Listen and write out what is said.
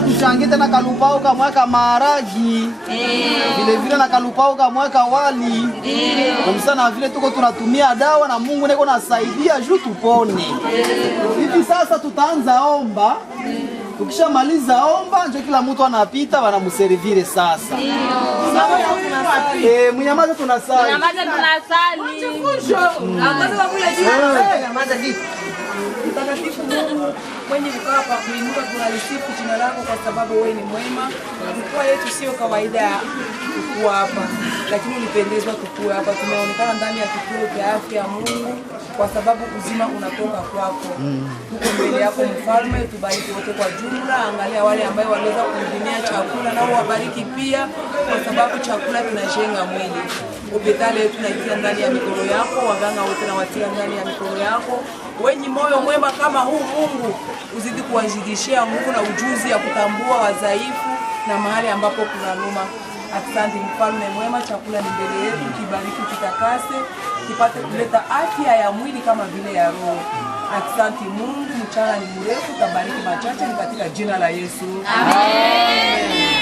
tena tuchangie tena kalupao kamweka maharagi. Vile vile na kalupao kamweka wali. Kwa sana vile tuko tunatumia dawa na Mungu neko nasaidia juu tupone. Hivi sasa tutaanza omba. Tukishamaliza omba ndio kila mtu anapita wanamservire sasa. Mnyamaza tunasali. Mnyamaza tunasali. Mnyamaza vipi? Mtakatifu Mungu mwenye kukaa pa kuinuka, tunalisifu jina lako kwa sababu wewe ni mwema. Mkoa yetu sio kawaida ya kukua hapa, lakini ulipendezwa kukua hapa. Tumeonekana ndani ya kituo cha afya ya Mungu kwa sababu uzima unatoka kwako. Tuko mbele yako Mfalme, tubariki wote kwa jumla. Angalia wale ambao waliweza kuhudumia chakula, nao wabariki pia kwa sababu chakula kinajenga mwili. Hospitali yetu naitia ndani ya mikono yako, waganga wote na watia ndani ya mikono yako. Wenye moyo mwema kama huu Mungu, uzidi kuwazidishia nguvu na ujuzi ya kutambua wadhaifu na mahali ambapo kuna noma. Asante Mfalme mwema, chakula ni mbele yetu, kibariki, kitakase, kipate kuleta afya ya mwili kama vile ya roho. Asante Mungu, mchana ni mrefu, tabariki machache ni katika jina la Yesu. Amen.